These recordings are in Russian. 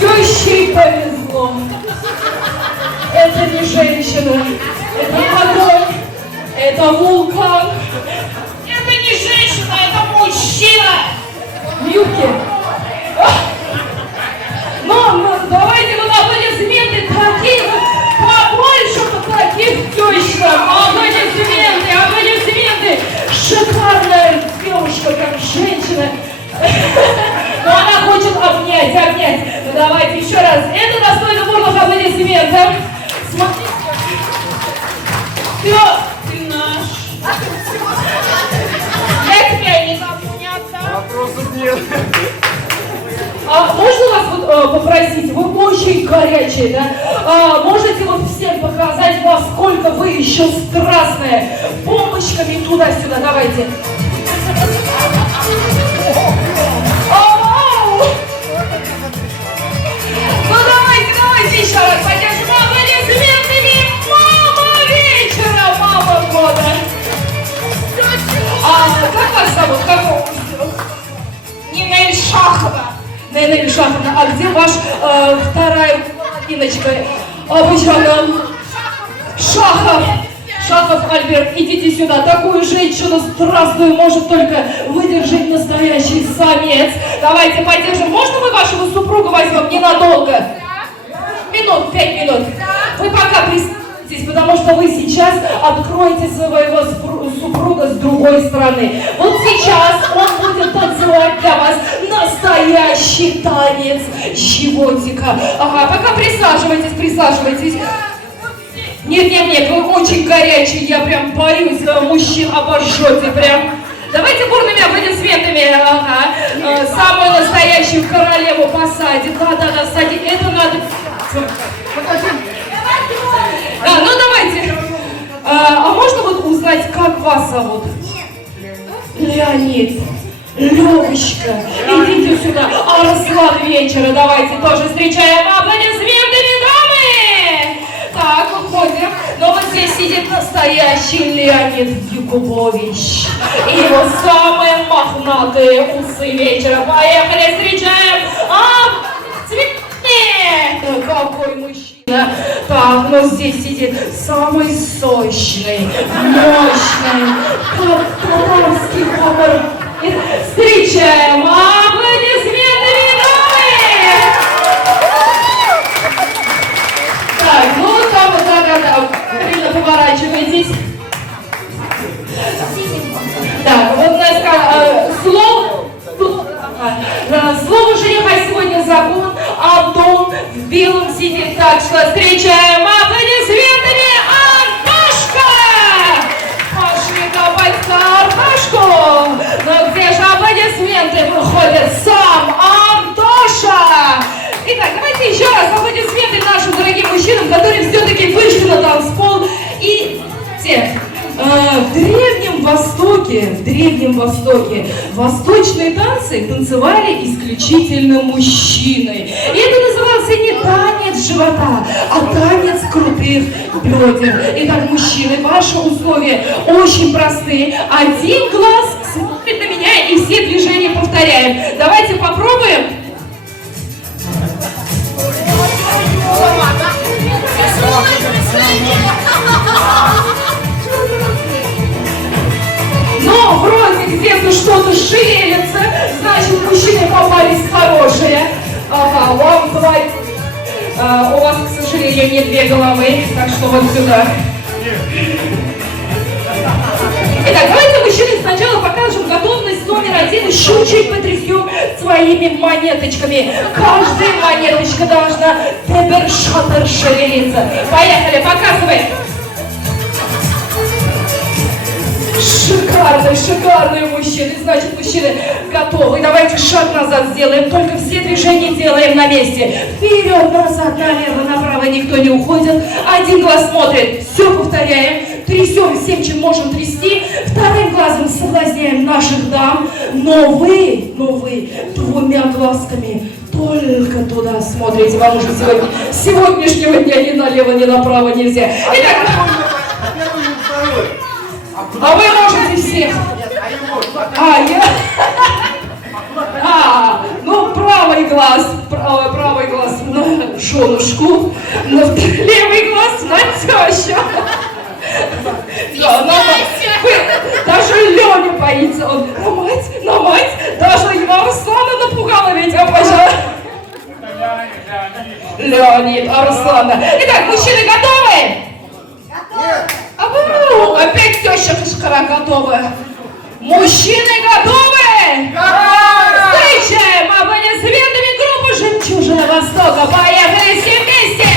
Тещей повезло. Это не женщина, это огонь, это вулкан. Это не женщина, это мужчина. В юбке. Ну, давайте вот аплодисменты такие, побольше таких тещам. Аплодисменты, аплодисменты. Шикарная девушка, как женщина. Но она хочет обнять. Ну давайте еще раз. Это достойно бурных аплодисментов. Смотрите. Все. Ты наш. Я тебя не могу не отдам. Вопросов нет. А можно вас вот попросить? Вы очень горячие, да? Можете вот всем показать, насколько вы еще страстные? Бомбочками туда-сюда, давайте. Ну давайте еще раз поддержим аплодисментами. Мама вечера, мама года. Как вас зовут? Как Нина Ильшахова. Нина Ильшаховна, а где ваш вторая половиночка? Обычно Шахов. Шахов Альберт, идите сюда. Такую женщину страстную может только выдержать настоящий самец. Давайте поддержим. Можно мы вашего супруга возьмем ненадолго? Минут, 5 минут. Вы пока присаживайтесь, потому что вы сейчас откроете своего супруга с другой стороны. Вот сейчас он будет танцевать для вас настоящий танец животика. Ага, пока присаживайтесь, присаживайтесь. Нет, вы очень горячий, я прям боюсь, мужчин обожжете прям. Давайте бурными аплодисментами, ага. Самую настоящую королеву посадит. Да, садит. Это надо... Ну давайте. А можно вот узнать, как вас зовут? Леонид. Левочка, идите сюда. Арслан вечера. Давайте тоже встречаем аплодисментами, дамы. Так, уходим. Но вот здесь сидит настоящий Леонид Якубович. И его самые мохнатые усы вечера. Поехали, встречаем. Цветные. Какой мужчина. Так, но здесь сидит самый сочный, мощный, татарский повар. Встречаем аплодисментами, дамы! Так, ну там вот так, правильно поворачивайтесь. Так, вот у нас слово жениха сегодня закон, а дом в белом сидит. Так что встречаем аплодисментами Антошка! Пошли-ка, батька, Антошку! Но где же аплодисменты выходят? Сам Антоша! Итак, давайте еще раз аплодисменты нашим дорогим мужчинам, которые все-таки вышли на танцпол. И те, в Древнем Востоке восточные танцы танцевали исключительно мужчины. И это назывался не танец живота, а танец крутых бедер. Итак, мужчины, ваши условия очень простые. Один глаз смотрит на меня и все движения повторяем. Давайте попробуем. Но вроде где-то что-то шевелится, значит, мужчины попались хорошие. Ага, вам давай. У вас, к сожалению, не две головы, так что вот сюда. Итак, давайте, мужчины, сначала покажем готовность номер один, еще чуть потрясем своими монеточками. Каждая монеточка должна тебер-шатер шевелиться. Поехали, показывай. Шикарные мужчины. Значит, мужчины готовы. Давайте шаг назад сделаем. Только все движения делаем на месте. Вперед, назад, налево, направо. Никто не уходит. Один глаз смотрит. Все повторяем. Трясем всем, чем можем трясти. Вторым глазом соблазняем наших дам. Но вы двумя глазками только туда смотрите. Вам уже сегодняшнего дня ни налево, ни направо нельзя. Итак, а вы можете всех. Ну, правый глаз на женушку, левый глаз на тещу. Даже Леня боится, он на мать, даже его Арслана напугала, ведь, пожалуйста. Леонид, Арслана. Итак, мужчины готовы? Опять теща Кашкара готова. Мужчины готовы? Встречаем аплодисментами группу «Жемчужина Востока». Поехали все вместе!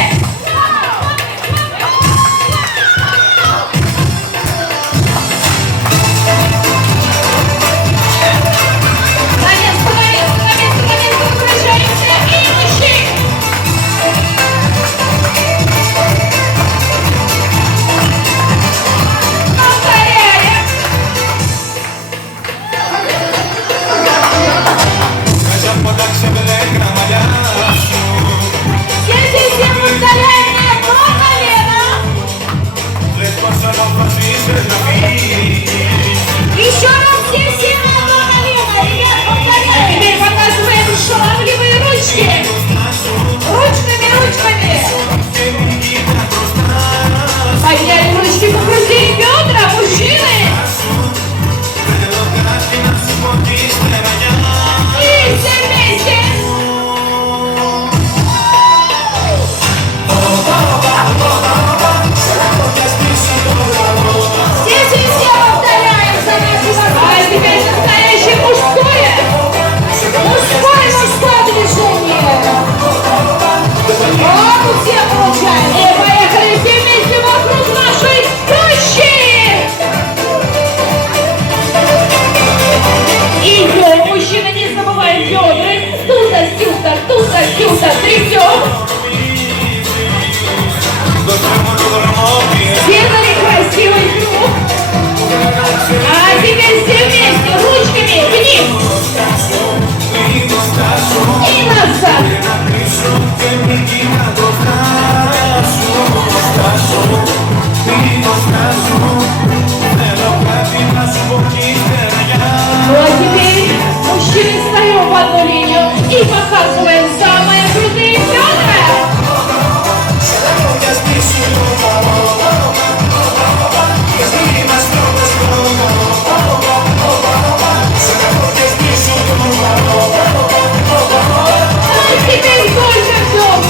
Трясюся, трясем. Сделали красивый круг. А теперь все вместе, ручками вниз. И назад. Ну а теперь мужчины встаем в одну линию и показываем самые крутые бедра. А теперь только вдох.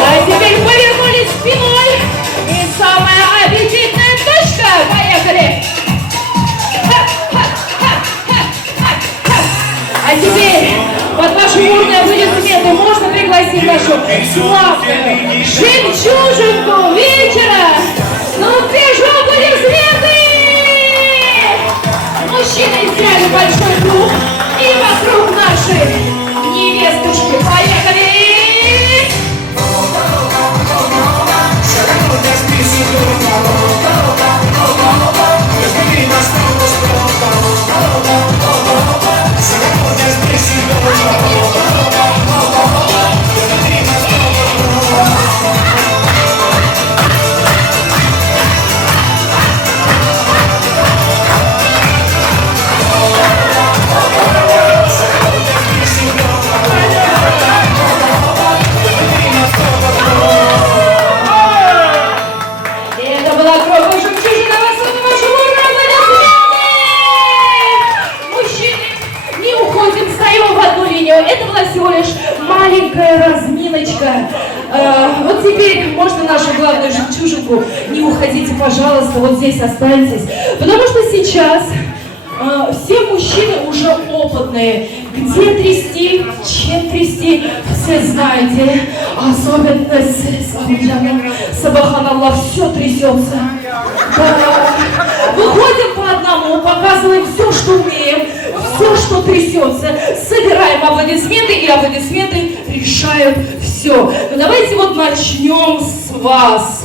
А теперь повернулись спиной. И самая аппетитная точка. Поехали. А теперь под ваши бурные аплодисменты можно пригласить нашу славную жемчужинку вечера. Ну, где же аплодисменты? Мужчины взяли большой круг и вокруг нашей невестушки. Поехали! Это была кровь жемчужина, ваши аплодисменты! Мужчины, не уходим, встаем в одну линию. Это была всего лишь маленькая разминочка. Вот теперь можно нашу главную жемчужинку. Не уходите, пожалуйста, вот здесь останьтесь. Потому что сейчас все мужчины уже опытные. Где трясти, чем трясти, все знаете. Особенно Сабаханаллах, все трясется. Да. Выходим по одному, показываем все, что умеем, все, что трясется. Собираем аплодисменты, и аплодисменты решают все. Ну давайте вот начнем с вас.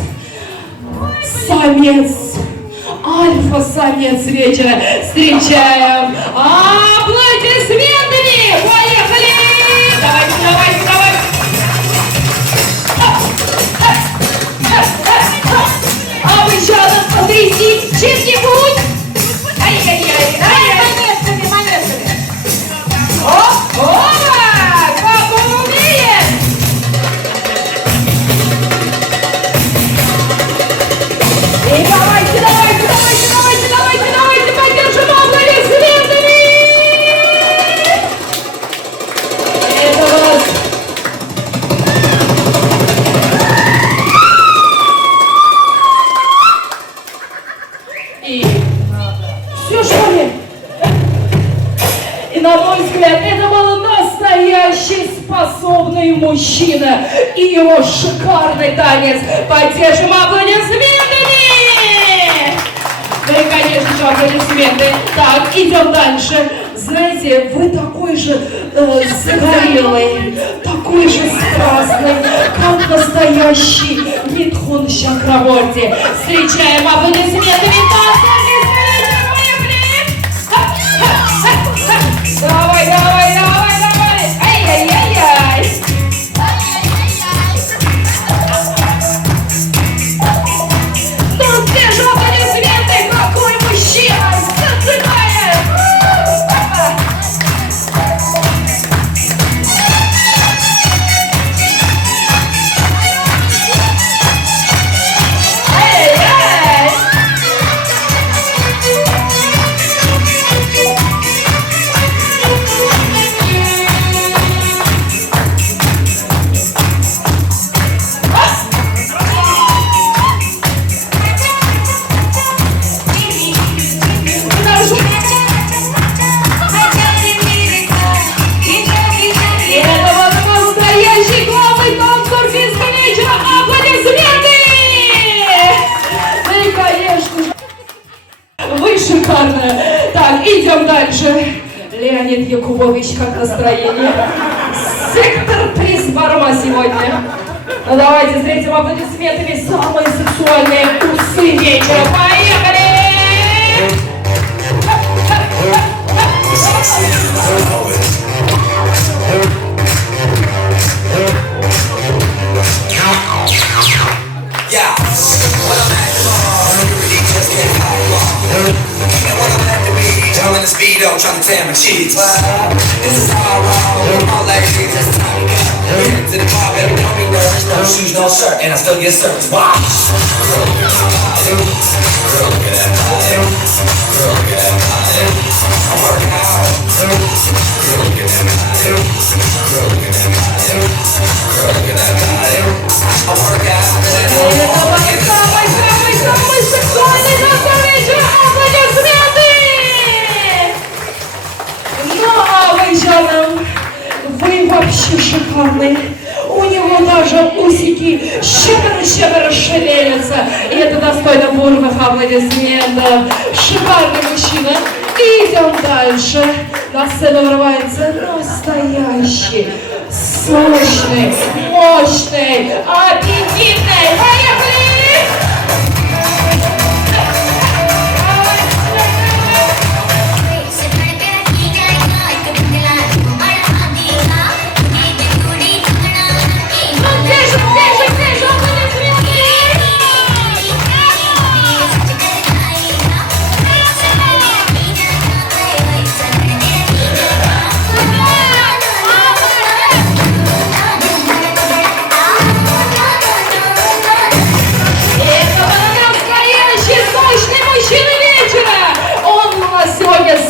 Самец. Альфа-самец вечера. Встречаем аплодисментами. Поехали! Давайте, давайте, давайте. А вы что, нас потрясти чем-нибудь? Ай-яй-яй, ай-яй. Монетками. О, как он умеет! И давайте, давайте, давайте, давайте, давайте, давайте, поддержим аплодисментами! Это вас. И все, что ли? И на мой взгляд, это был настоящий способный мужчина и его шикарный танец. Поддержим аплодисментами! Ну и, конечно же, аплодисменты. Так, идем дальше. Знаете, вы такой же загорелый, такой же страстный, как настоящий Митхун Чакраборти. Встречаем аплодисментами. Давай, давай, давай, давай. Ай-яй-яй-яй. Ну где же аплодисменты? Какой мужчина! Зацепает! Ай-яй-яй! Якубович, как настроение? Сектор приз Барма сегодня. Ну давайте встретим аплодисментами самые сексуальные усы вечера. Поехали! Speedo, trying to tear my cheeks. This is how I roll. All ladies, that's the time we go. Get to the bar, baby, don't be nervous. No shoes, no shirt, and I still get service. Watch. Girl, look at that body. Girl, look at that body. Girl, look at that body. I'm working out. Girl, look at that body. Girl, look at that body. Girl, look at that body. I work out. Самый сексуальный на вечера. Аплодисменты! Ну, а вы, Жанна, вы вообще шикарные. У него даже усики щебер шевелятся. И это достойно бурных аплодисментов. Шикарный мужчина. И идем дальше. На сцену врывается настоящий, сочный, мощный, аппетитный. Поехали!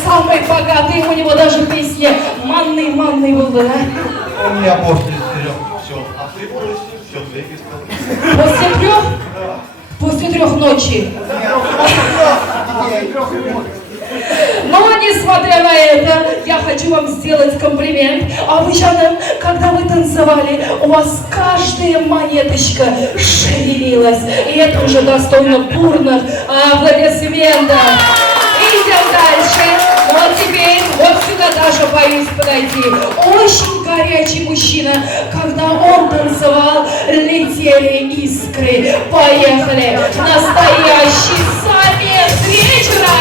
Самый богатый, у него даже песня «Манный был», да? У меня после 3 все. А ты после все выписал. После 3? После 3 ночи. Но, несмотря на это, я хочу вам сделать комплимент. А вы, Жанна, когда вы танцевали, у вас каждая монеточка шевелилась. И это уже достойно бурных аплодисментов. Идем дальше. Вот теперь, вот сюда даже боюсь подойти. Очень горячий мужчина. Когда он танцевал, летели искры. Поехали. Настоящий самец вечера.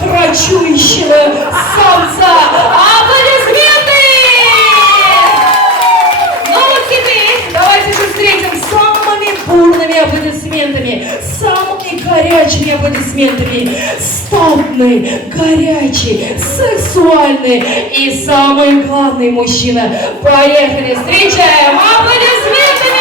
Прочующего самца. Аплодисменты! Ну вот теперь давайте же встретим самыми бурными аплодисментами, самыми горячими аплодисментами. Статный, горячий, сексуальный и самый главный мужчина. Поехали, встречаем аплодисментами!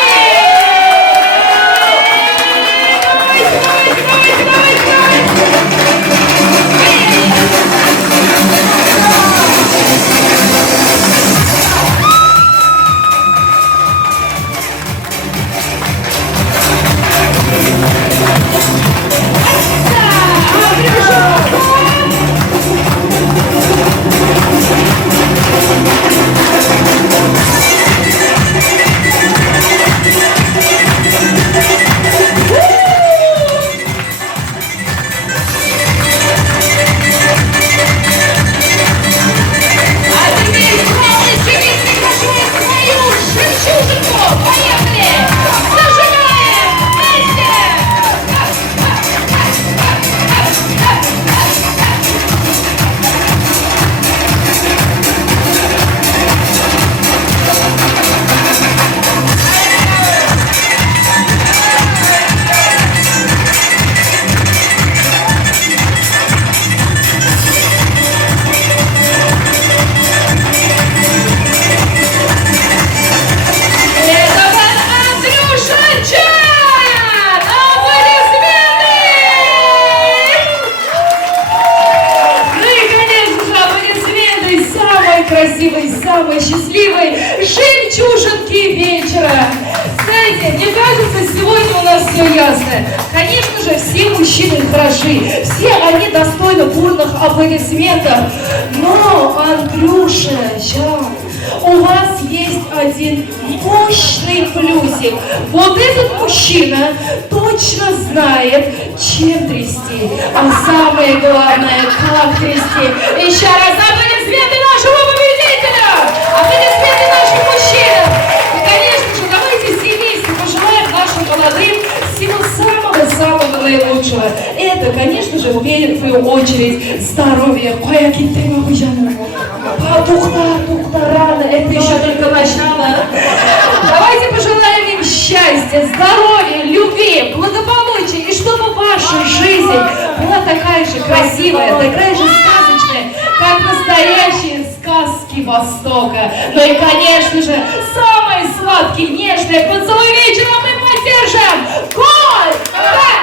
Мне кажется, сегодня у нас все ясно. Конечно же, все мужчины хороши, все они достойны бурных аплодисментов. Но, Андрюша, у вас есть один мощный плюсик. Вот этот мужчина точно знает, чем трясти. А самое главное, как трясти. Еще раз аплодисменты нашему победителю! Аплодисменты нашим мужчинам! И, конечно же, давайте все вместе пожелаем нашим молодым всего самого-самого наилучшего. Это, конечно же, в первую очередь здоровье. Рано, это еще только начало. Давайте пожелаем им счастья, здоровья, любви, благополучия, и чтобы ваша жизнь была такая же красивая, такая же сказочная, как настоящие сказки Востока. Ну и, конечно же, самые сладкие, нежные поцелуй вечером мы поддержим! Год!